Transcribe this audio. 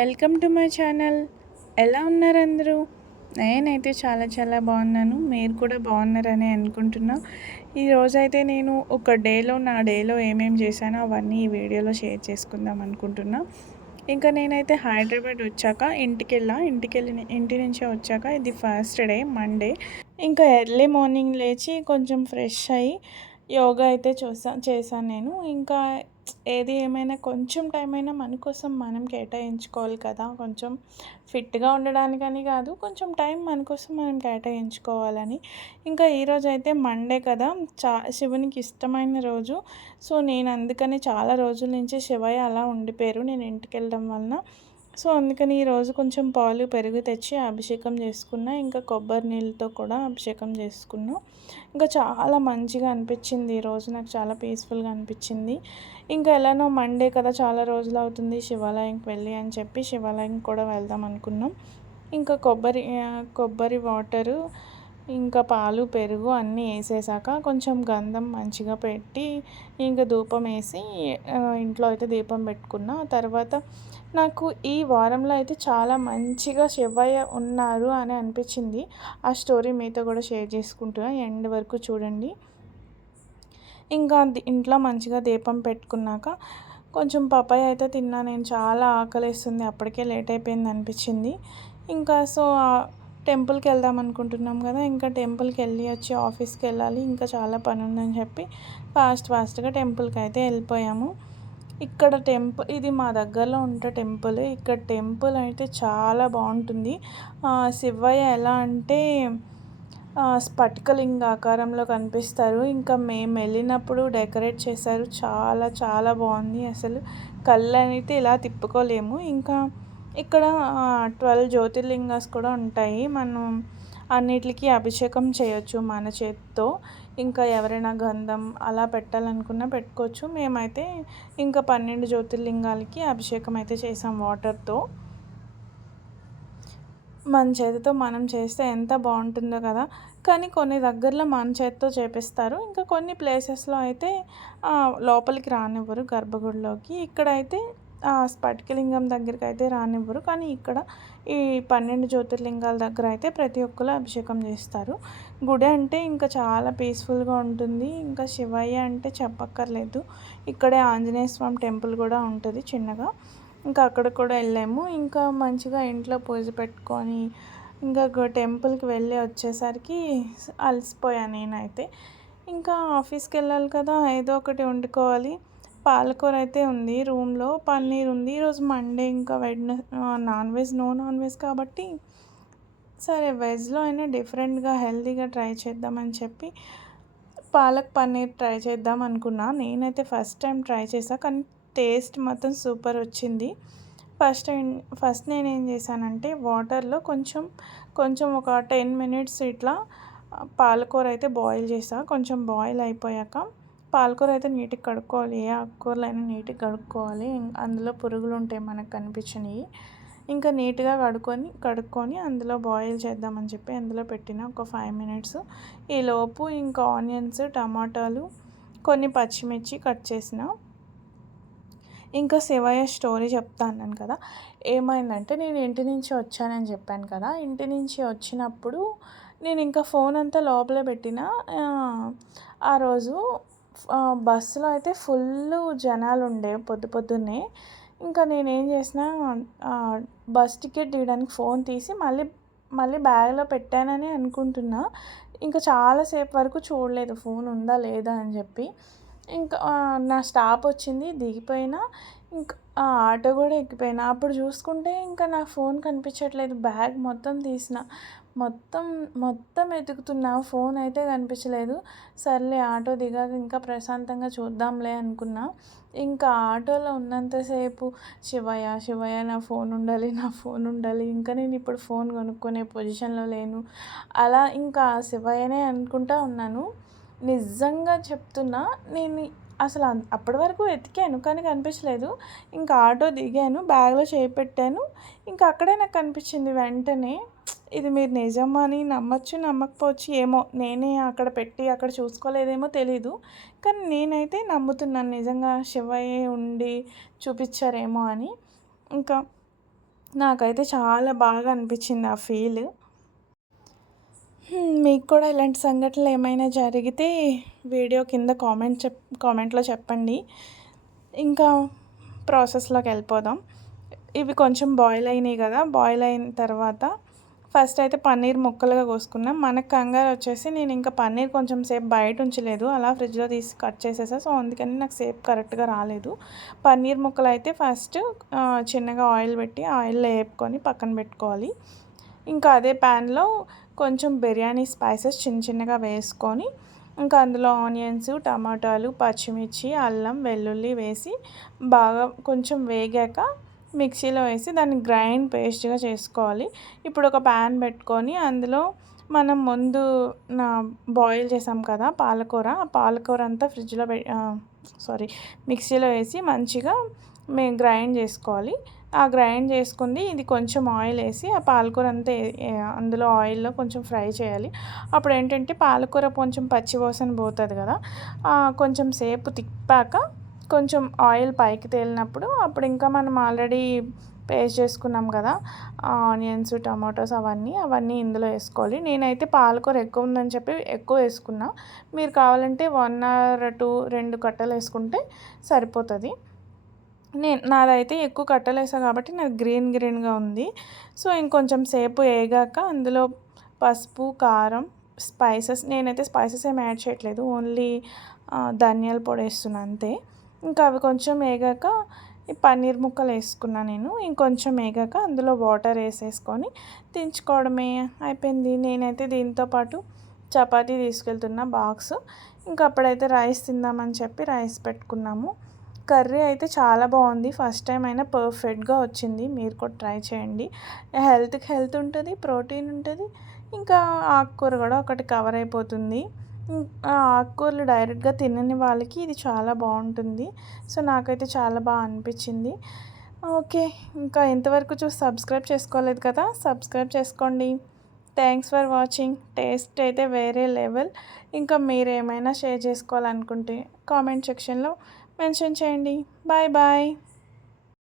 Welcome to my channel. ఎలా ఉన్నారు అందరూ? నేనైతే చాలా చాలా బాగున్నాను. మీరు కూడా బాగున్నారని అనుకుంటున్నా. ఈరోజైతే నేను ఒక నా డేలో ఏమేమి చేశానో అవన్నీ ఈ వీడియోలో షేర్ చేసుకుందాం అనుకుంటున్నా. ఇంకా నేనైతే హైదరాబాద్ వచ్చాక ఇంటి నుంచి వచ్చాక ఇది ఫస్ట్ డే మండే. ఇంకా ఎర్లీ మార్నింగ్ లేచి కొంచెం ఫ్రెష్ అయ్యి యోగా అయితే చేశాను నేను. ఇంకా ఏది ఏమైనా కొంచెం టైం అయినా మన కోసం మనం కేటాయించుకోవాలి కదా. కొంచెం ఫిట్గా ఉండడానికని కాదు, కొంచెం టైం మన కోసం మనం కేటాయించుకోవాలని. ఇంకా ఈరోజు అయితే మండే కదా, శివునికి ఇష్టమైన రోజు. సో నేను అందుకని చాలా రోజుల నుంచి శివయ్య అలా ఉండిపోయారు నేను ఇంటికి వెళ్ళడం వలన. సో అందుకని ఈరోజు కొంచెం పాలు పెరుగు తెచ్చి అభిషేకం చేసుకున్నా. ఇంకా కొబ్బరి నీళ్ళతో కూడా అభిషేకం చేసుకున్నా. ఇంకా చాలా మంచిగా అనిపించింది ఈరోజు, నాకు చాలా పీస్ఫుల్గా అనిపించింది. ఇంకా ఎలానో మండే కదా, చాలా రోజులు అవుతుంది శివాలయంకి వెళ్ళి అని చెప్పి శివాలయంకి కూడా వెళ్దాం అనుకున్నాం. ఇంకా కొబ్బరి వాటరు, ఇంకా పాలు పెరుగు అన్నీ వేసేసాక కొంచెం గంధం మంచిగా పెట్టి ఇంకా ధూపం వేసి ఇంట్లో అయితే దీపం పెట్టుకున్నా. తర్వాత నాకు ఈ వారంలో అయితే చాలా మంచిగా శివయ్య ఉన్నారు అని అనిపించింది. ఆ స్టోరీ మీతో కూడా షేర్ చేసుకుంటున్నా, ఎండ్ వరకు చూడండి. ఇంకా ఇంట్లో మంచిగా దీపం పెట్టుకున్నాక కొంచెం పపాయ అయితే తిన్నా నేను. చాలా ఆకలిస్తుంది, అప్పటికే లేట్ అయిపోయింది అనిపించింది. ఇంకా సో టెంపుల్కి వెళ్దాం అనుకుంటున్నాం కదా, ఇంకా టెంపుల్కి వెళ్ళి వచ్చి ఆఫీస్కి వెళ్ళాలి, ఇంకా చాలా పని ఉందని చెప్పి ఫాస్ట్గా టెంపుల్కి అయితే వెళ్ళిపోయాము. ఇక్కడ ఇది మా దగ్గరలో ఉంటే టెంపుల్. ఇక్కడ టెంపుల్ అయితే చాలా బాగుంటుంది. శివయ్య ఎలా అంటే స్ఫటికలింగ ఆకారంలో కనిపిస్తారు. ఇంకా మేము వెళ్ళినప్పుడు డెకరేట్ చేశారు, చాలా చాలా బాగుంది. అసలు కళ్ళు అయితే ఇలా తిప్పుకోలేము. ఇంకా ఇక్కడ 12 జ్యోతిర్లింగాస్ కూడా ఉంటాయి. మనం అన్నిటికీ అభిషేకం చేయొచ్చు మన చేతితో. ఇంకా ఎవరైనా గంధం అలా పెట్టాలనుకున్నా పెట్టుకోవచ్చు. మేమైతే ఇంకా 12 జ్యోతిర్లింగాలకి అభిషేకం అయితే చేసాం వాటర్తో. మన చేతితో మనం చేస్తే ఎంత బాగుంటుందో కదా. కానీ కొన్ని దగ్గరలో మన చేతితో చేపిస్తారు, ఇంకా కొన్ని ప్లేసెస్లో అయితే లోపలికి రానివ్వరు గర్భగుడిలోకి. ఇక్కడైతే స్ఫటికలింగం దగ్గరికి అయితే రానివ్వరు, కానీ ఇక్కడ ఈ 12 జ్యోతిర్లింగాల దగ్గర అయితే ప్రతి ఒక్కరు అభిషేకం చేస్తారు. గుడి అంటే ఇంకా చాలా పీస్ఫుల్గా ఉంటుంది. ఇంకా శివయ్య అంటే చెప్పక్కర్లేదు. ఇక్కడే ఆంజనేయ స్వామి టెంపుల్ కూడా ఉంటుంది చిన్నగా, ఇంకా అక్కడ కూడా వెళ్ళాము. ఇంకా మంచిగా ఇంట్లో పూజ పెట్టుకొని ఇంకా టెంపుల్కి వెళ్ళి వచ్చేసరికి అలసిపోయాను నేనైతే. ఇంకా ఆఫీస్కి వెళ్ళాలి కదా, ఏదో ఒకటి వండుకోవాలి. పాలకూర అయితే ఉంది రూమ్లో, పన్నీర్ ఉంది. ఈరోజు మండే, ఇంకా నాన్ వెజ్ కాబట్టి సరే వెజ్లో అయినా డిఫరెంట్గా హెల్తీగా ట్రై చేద్దామని చెప్పి పాలక్ పన్నీర్ ట్రై చేద్దాం అనుకున్నా. నేనైతే ఫస్ట్ టైం ట్రై చేశాను, కానీ టేస్ట్ మాత్రం సూపర్ వచ్చింది. ఫస్ట్ నేనేం చేశానంటే వాటర్లో కొంచెం ఒక 10 మినిట్స్ ఇట్లా పాలకూర అయితే బాయిల్ చేసా. కొంచెం బాయిల్ అయిపోయాక పాలకూర అయితే నీట్గా కడుక్కోవాలి, ఏ ఆకుకూరలైనా నీట్గా కడుక్కోవాలి. అందులో పురుగులు ఉంటాయి మనకు కనిపించినవి. ఇంకా నీట్గా కడుక్కొని అందులో బాయిల్ చేద్దామని చెప్పి అందులో పెట్టిన ఒక 5 మినిట్స్. ఈలోపు ఇంకా ఆనియన్స్, టమాటాలు, కొన్ని పచ్చిమిర్చి కట్ చేసిన. ఇంకా శివయ్య స్టోరీ చెప్తా అన్నాను కదా, ఏమైందంటే నేను ఇంటి నుంచి వచ్చానని చెప్పాను కదా. ఇంటి నుంచి వచ్చినప్పుడు నేను ఇంకా ఫోన్ అంతా లోపలే పెట్టిన. ఆ రోజు బస్సులో అయితే ఫుల్ జనాలు ఉండే పొద్దున్నే. ఇంకా నేనేం చేసిన, బస్ టికెట్ తీయడానికి ఫోన్ తీసి మళ్ళీ బ్యాగ్లో పెట్టానని అనుకుంటున్నా. ఇంకా చాలాసేపు వరకు చూడలేదు ఫోన్ ఉందా లేదా అని చెప్పి. ఇంకా నా స్టాప్ వచ్చింది, దిగిపోయినా. ఇంకా ఆటో కూడా ఎక్కిపోయినా. అప్పుడు చూసుకుంటే ఇంకా నా ఫోన్ కనిపించట్లేదు. బ్యాగ్ మొత్తం తీసిన, మొత్తం వెతుకుతున్నా, ఫోన్ అయితే కనిపించలేదు. సర్లే ఆటో దిగాక ఇంకా ప్రశాంతంగా చూద్దాంలే అనుకున్నా. ఇంకా ఆటోలో ఉన్నంతసేపు శివయ్య నా ఫోన్ ఉండాలి, ఇంకా నేను ఇప్పుడు ఫోన్ కొనుక్కునే పొజిషన్లో లేను. అలా ఇంకా శివయ్యనే అనుకుంటా ఉన్నాను. నిజంగా చెప్తున్నా, నేను అసలు అప్పటి వరకు వెతికాను కానీ కనిపించలేదు. ఇంకా ఆటో దిగాను, బ్యాగ్లో చేయి పెట్టాను, ఇంకా అక్కడే నాకు కనిపించింది వెంటనే. ఇది మీరు నిజమా అని నమ్మచ్చు నమ్మకపోవచ్చు, ఏమో నేనే అక్కడ పెట్టి అక్కడ చూసుకోలేదేమో తెలీదు. కానీ నేనైతే నమ్ముతున్నాను నిజంగా శివయ్య ఉండి చూపించారేమో అని. ఇంకా నాకైతే చాలా బాగా అనిపించింది ఆ ఫీల్. మీకు కూడా ఇలాంటి సంఘటనలు ఏమైనా జరిగితే వీడియో కింద కామెంట్లో చెప్పండి. ఇంకా ప్రాసెస్లోకి వెళ్ళిపోదాం. ఇవి కొంచెం బాయిల్ అయినాయి కదా, బాయిల్ అయిన తర్వాత ఫస్ట్ అయితే పన్నీర్ ముక్కలుగా కోసుకున్నాం. మనకు కంగారు వచ్చేసి నేను ఇంకా పన్నీర్ కొంచెం సేపు బయట ఉంచలేదు, అలా ఫ్రిడ్జ్లో తీసి కట్ చేసేసా. సో అందుకని నాకు సేపు కరెక్ట్గా రాలేదు. పన్నీర్ ముక్కలు అయితే ఫస్ట్ చిన్నగా ఆయిల్ పెట్టి ఆయిల్లో వేపుకొని పక్కన పెట్టుకోవాలి. ఇంకా అదే ప్యాన్లో కొంచెం బిర్యానీ స్పైసెస్ చిన్న చిన్నగా వేసుకొని, ఇంకా అందులో ఆనియన్స్, టమాటాలు, పచ్చిమిర్చి, అల్లం, వెల్లుల్లి వేసి బాగా కొంచెం వేగాక మిక్సీలో వేసి దాన్ని గ్రైండ్ పేస్ట్గా చేసుకోవాలి. ఇప్పుడు ఒక ప్యాన్ పెట్టుకొని అందులో మనం ముందు నా బాయిల్ చేసాం కదా పాలకూర, ఆ పాలకూర అంతా మిక్సీలో వేసి మంచిగా గ్రైండ్ చేసుకోవాలి. ఆ గ్రైండ్ చేసుకుంది ఇది కొంచెం ఆయిల్ వేసి ఆ పాలకూర అంతా అందులో ఆయిల్లో కొంచెం ఫ్రై చేయాలి. అప్పుడు ఏంటంటే పాలకూర కొంచెం పచ్చి వాసన పోతుంది కదా, కొంచెం సేపు తిప్పాక కొంచెం ఆయిల్ పైకి తేలినప్పుడు అప్పుడు ఇంకా మనం ఆల్రెడీ పేస్ట్ చేసుకున్నాం కదా ఆనియన్స్, టమాటోస్ అవన్నీ ఇందులో వేసుకోవాలి. నేనైతే పాలకూర ఎక్కువ ఉందని చెప్పి ఎక్కువ వేసుకున్నా. మీరు కావాలంటే 1 or 2 కట్టలు వేసుకుంటే సరిపోతుంది. నాదైతే ఎక్కువ కట్టలు వేసా కాబట్టి నాది గ్రీన్గా ఉంది. సో ఇంకొంచెం సేపు వేగాక అందులో పసుపు, కారం, స్పైసెస్, నేనైతే స్పైసెస్ ఏమి యాడ్ చేయట్లేదు, ఓన్లీ ధనియాల పొడి వేస్తున్నా అంతే. ఇంకా అవి కొంచెం వేగాక ఈ పన్నీర్ ముక్కలు వేసుకున్నా నేను. ఇంకొంచెం వేగాక అందులో వాటర్ వేసేసుకొని దించుకోవడమే, అయిపోయింది. నేనైతే దీంతో పాటు చపాతీ తీసుకెళ్తున్నా బాక్స్. ఇంకా అప్పుడైతే రైస్ తిందామని చెప్పి రైస్ పెట్టుకున్నాము. కర్రీ అయితే చాలా బాగుంది. ఫస్ట్ టైం అయినా పర్ఫెక్ట్గా వచ్చింది. మీరు కూడా ట్రై చేయండి. హెల్త్కి హెల్త్ ఉంటుంది, ప్రోటీన్ ఉంటుంది, ఇంకా ఆకుకూర కూడా ఒకటి కవర్ అయిపోతుంది. ఆకుకూరలు డైరెక్ట్గా తినని వాళ్ళకి ఇది చాలా బాగుంటుంది. సో నాకైతే చాలా బాగా అనిపించింది. ఓకే, ఇంకా ఇంతవరకు చూసి సబ్స్క్రైబ్ చేసుకోలేదు కదా, సబ్స్క్రైబ్ చేసుకోండి. Thanks for watching. టేస్ట్ అయితే వేరే లెవెల్. ఇంకా మీరు ఏమైనా షేర్ చేసుకోవాలనుకుంటే కామెంట్ సెక్షన్లో మెన్షన్ చేయండి. Bye bye.